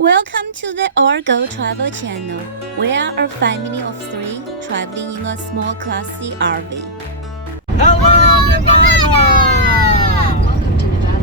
Welcome to the Our Go Travel channel. We are a family of 3 traveling in a small classy RV. Hello, Nevada! Welcome to Nevada.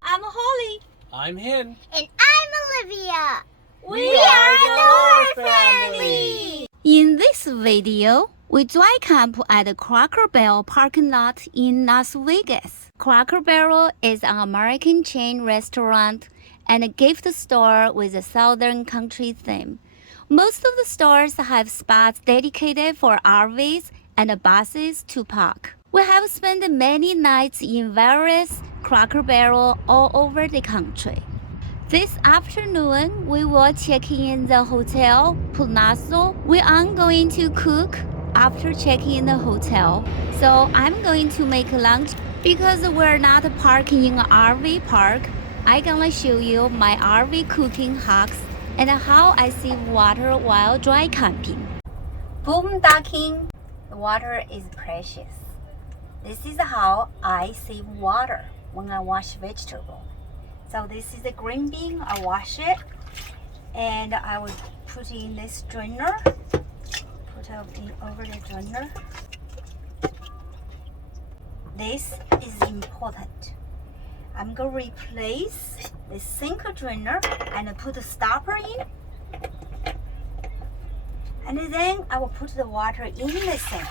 I'm Holly. I'm Hen. And I'm Olivia. We are the RVER family. In this video, we dry camp at the Cracker Barrel parking lot in Las Vegas. Cracker Barrel is an American chain restaurant and a gift store with a Southern country theme. Most of the stores have spots dedicated for RVs and buses to park. We have spent many nights in various Cracker Barrel all over the country. This afternoon, we will check in the hotel, Palazzo. We aren't going to cook after checking in the hotel, so I'm going to make lunch. Because we're not parking in an RV park, I'm gonna show you my RV cooking hacks and how I save water while dry camping. Boondocking, the water is precious. This is how I save water when I wash vegetable. So this is a green bean, I wash it, and I will put in this strainer, put it over the strainer. This is important. I'm going to replace the sink drainer and put the stopper in. And then I will put the water in the sink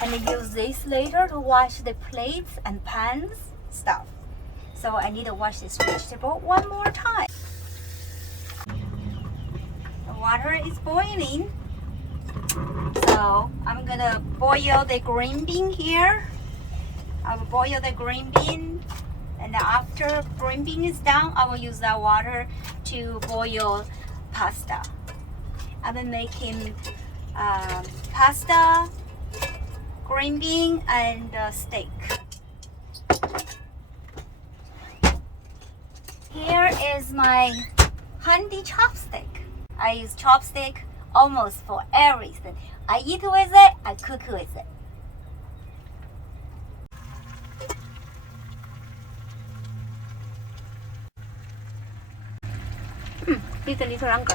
and use this later to wash the plates and pans stuff. So I need to wash this vegetable one more time. The water is boiling. So I'm going to boil the green bean here. I will boil the green bean, and after green bean is done, I will use that water to boil pasta. I've been making pasta, green bean, and steak. Here is my handy chopstick. I use chopstick almost for everything. I eat with it, I cook with it. It's a little longer.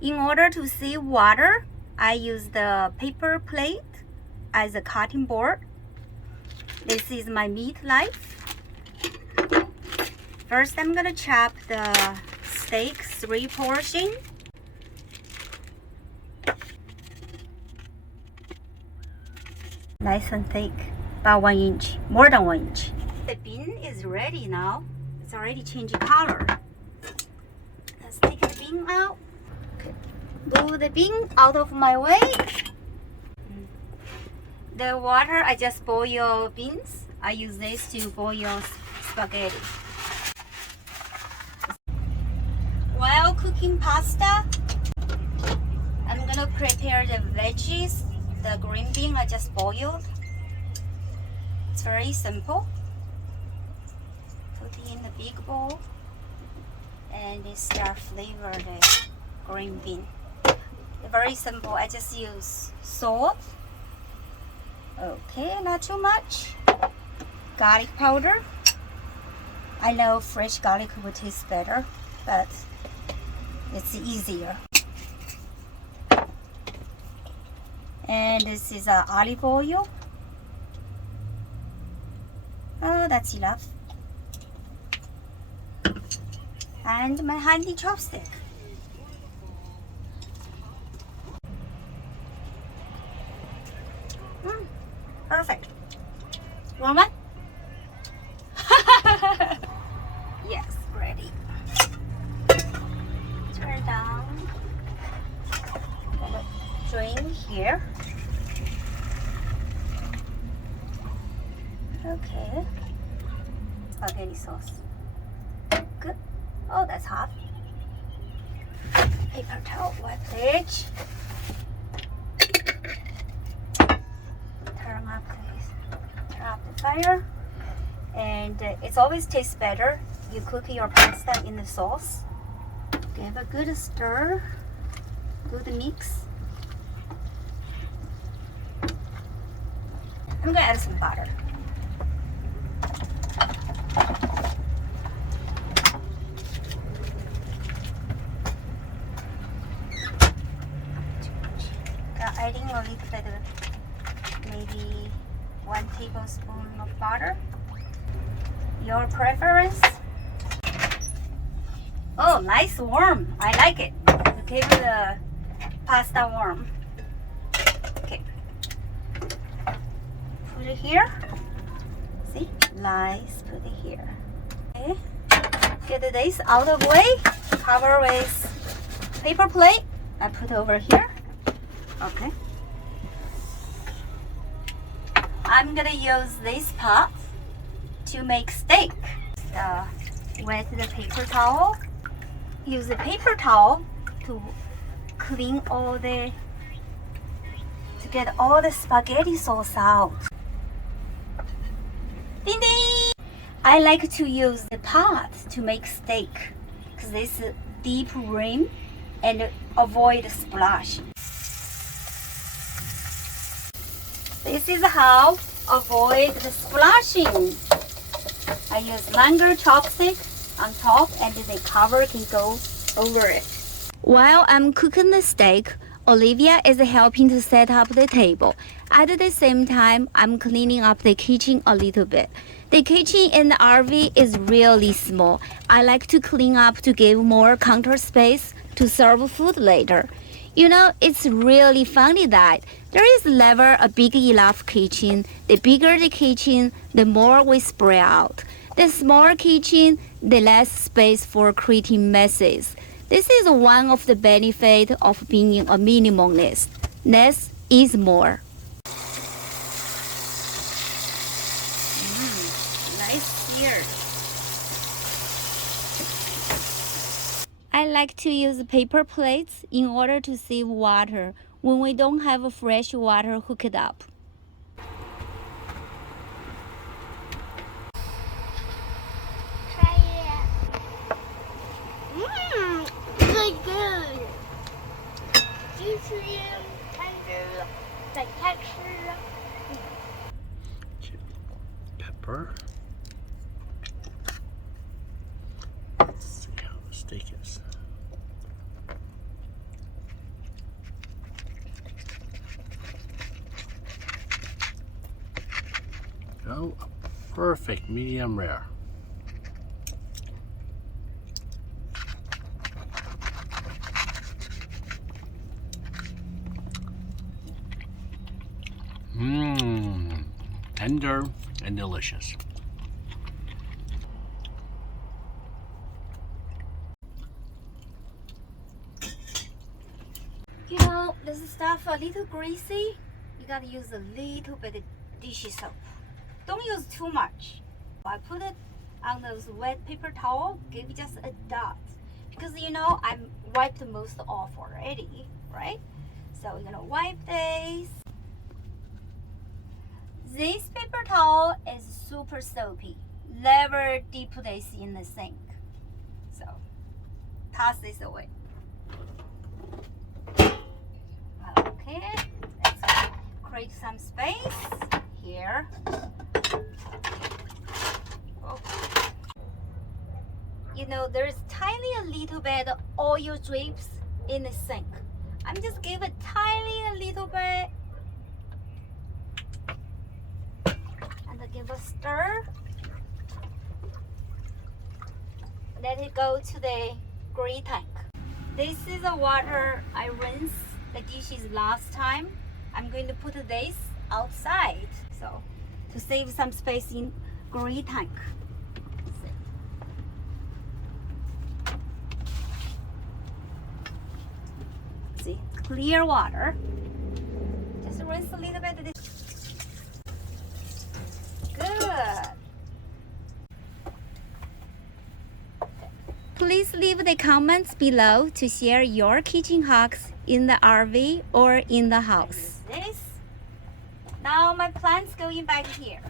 In order to save water, I use the paper plate as a cutting board. This is my meat knife. First, I'm gonna chop the steak 3 portions. Nice and thick, about 1 inch, more than 1 inch. The bean is ready now. It's already changing color. Let's take the bean out. Okay. Move the bean out of my way. The water, I just boil beans. I use this to boil spaghetti. While cooking pasta, I'm gonna prepare the veggies. The green bean I just boiled. It's very simple. Put it in the big bowl and start flavor the green bean. Very simple. I just use salt. Okay, not too much. Garlic powder. I know fresh garlic would taste better, but it's easier. And this is olive oil. Oh, that's enough. And my handy chopstick. Perfect. Want one? Yes, ready. Turn down. Drain here. Okay. Spaghetti sauce. Good. Oh, that's hot. Paper towel, wet page. Turn up the fire. And it always tastes better. You cook your pasta in the sauce. Give a good stir. Good mix. I'm gonna add some butter. tablespoons of butter. Your preference. Oh, nice warm. I like it. To keep the pasta warm. Okay. Put it here. See? Nice. Put it here. Okay. Get this out of the way. Cover with paper plate. I put over here. Okay. I'm gonna use this pot to make steak. Wet the paper towel. Use the paper towel to clean to get all the spaghetti sauce out. Ding ding! I like to use the pot to make steak because this is deep rim and avoid splash. This is how avoid the splashing. I use longer chopstick on top and the cover can go over it. While I'm cooking the steak, Olivia is helping to set up the table. At the same time, I'm cleaning up the kitchen a little bit. The kitchen in the RV is really small. I like to clean up to give more counter space to serve food later. You know, it's really funny that there is never a big enough kitchen. The bigger the kitchen, the more we spread out. The smaller kitchen, the less space for creating messes. This is one of the benefits of being a minimalist. Less is more. Nice sear. I like to use paper plates in order to save water when we don't have fresh water hooked up. Try it. Good. Juicy and tender, the texture. Pepper. Let's see how the steak is. Oh, a perfect medium rare. Mmm, tender and delicious. You know, this stuff a little greasy. You gotta use a little bit of dish soap. Don't use too much. I put it on those wet paper towel, give just a dot. Because you know, I wiped most off already, right? So we're gonna wipe this. This paper towel is super soapy. Never dip this in the sink. So toss this away. Okay, let's create some space here. Oh. You know, there's tiny a little bit of oil drips in the sink. I'm just give it tiny a little bit and give a stir. Let it go to the gray tank. This is the water I rinsed the dishes last time. I'm going to put this outside, so to save some space in gray tank. See, clear water. Just rinse a little bit of this. Good. Please leave the comments below to share your kitchen hacks in the RV or in the house. This. Now my plant's going back here.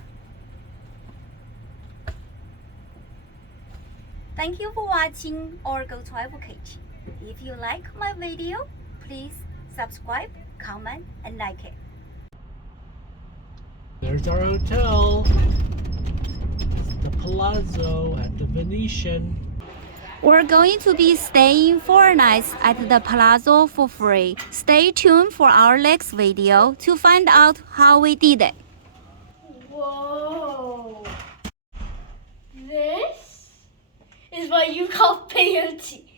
Thank you for watching or go to Apple Kitchen. If you like my video, please subscribe, comment, and like it. There's our hotel. It's the Palazzo at the Venetian. We're going to be staying 4 nights at the Palazzo for free. Stay tuned for our next video to find out how we did it. Whoa. what you call fancy.